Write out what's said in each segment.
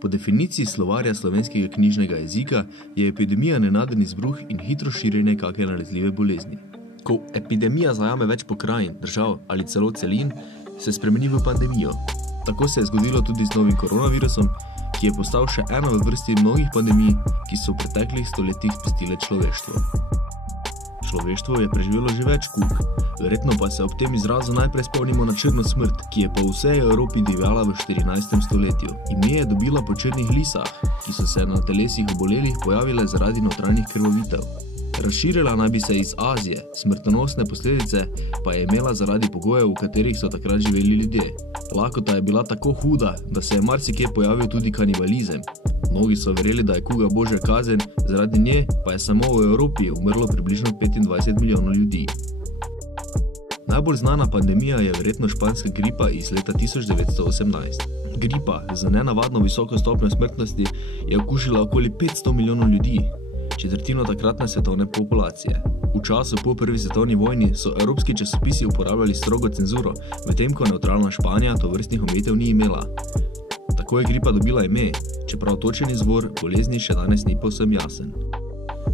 Po definiciji slovarja slovenskega knjižnega jezika je epidemija nenaden izbruh in hitro širjenje kake nalezljive bolezni. Ko epidemija zajame več pokrajin, držav ali celo celin, se spremeni v pandemijo. Tako se je zgodilo tudi z novim koronavirusom, ki je postal še ena v vrsti mnogih pandemij, ki so v preteklih stoletjih pestile človeštvo. Človeštvo je preživelo že več kug, verjetno pa se ob tem izrazu najprej spomnimo na črno smrt, ki je po vsej Evropi divjala v 14. stoletju. Ime je dobila po črnih lisah, ki so se na telesih obolelih pojavile zaradi notranjih krvavitev. Razširila naj bi se iz Azije, smrtonosne posledice pa je imela zaradi pogojev, v katerih so takrat živeli ljudje. Lakota je bila tako huda, da se je marsikje pojavil tudi kanibalizem. Mnogi so verjeli, da je kuga božja kazen, zaradi nje pa je samo v Evropi umrlo približno 25 milijonov ljudi. Najbolj znana pandemija je verjetno španska gripa iz leta 1918. Gripa z nenavadno visoko stopnjo smrtnosti je okužila okoli 500 milijonov ljudi, četrtino takratne svetovne populacije. V času po prvi svetovni vojni so evropski časopisi uporabljali strogo cenzuro, medtem ko nevtralna Španija tovrstnih omejitev ni imela. Tako je gripa dobila ime, čeprav točen izvor bolezni še danes ni povsem jasen.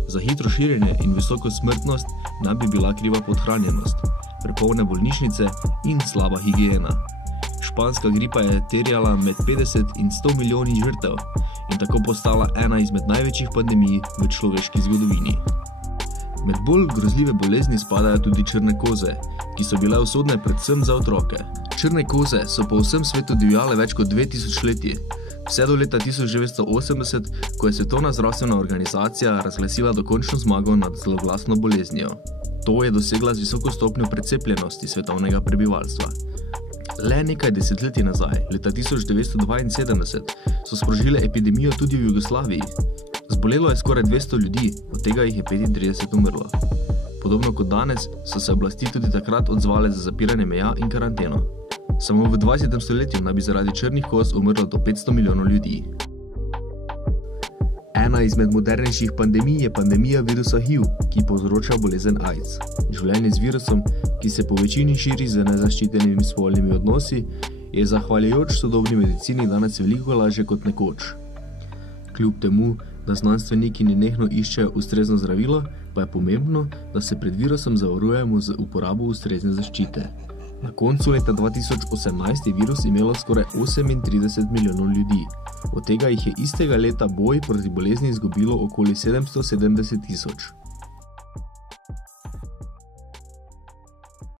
Za hitro širjenje in visoko smrtnost naj bi bila kriva podhranjenost, prepolne bolnišnice in slaba higiena. Španska gripa je terjala med 50 in 100 milijoni žrtev in tako postala ena izmed največjih pandemij v človeški zgodovini. Med bolj grozljive bolezni spadajo tudi črne koze, ki so bile usodne predvsem za otroke. Črne koze so po vsem svetu divjale več kot 2000 leti, vse do leta 1980, ko je Svetovna zdravstvena organizacija razglasila dokončno zmago nad zloglasno boleznijo. To je dosegla z visoko stopnjo precepljenosti svetovnega prebivalstva. Le nekaj desetletij nazaj, leta 1972, so sprožile epidemijo tudi v Jugoslaviji. Zbolelo je skoraj 200 ljudi, od tega jih je 35 umrlo. Podobno kot danes so se oblasti tudi takrat odzvale za zapiranje meja in karanteno. Samo v 20. stoletju naj bi zaradi črnih koz umrlo do 500 milijonov ljudi. Ena izmed modernejših pandemij je pandemija virusa HIV, ki povzroča bolezen AIDS. Življenje z virusom, ki se po večini širi z nezaščitenimi spolnimi odnosi, je zahvaljujoč sodobni medicini danes veliko lažje kot nekoč. Kljub temu, da znanstveniki nenehno iščejo ustrezno zdravilo, pa je pomembno, da se pred virusom zavarujemo z uporabo ustrezne zaščite. Na koncu leta 2018 je virus imelo skoraj 38 milijonov ljudi, od tega jih je istega leta boj proti bolezni izgubilo okoli 770 tisoč.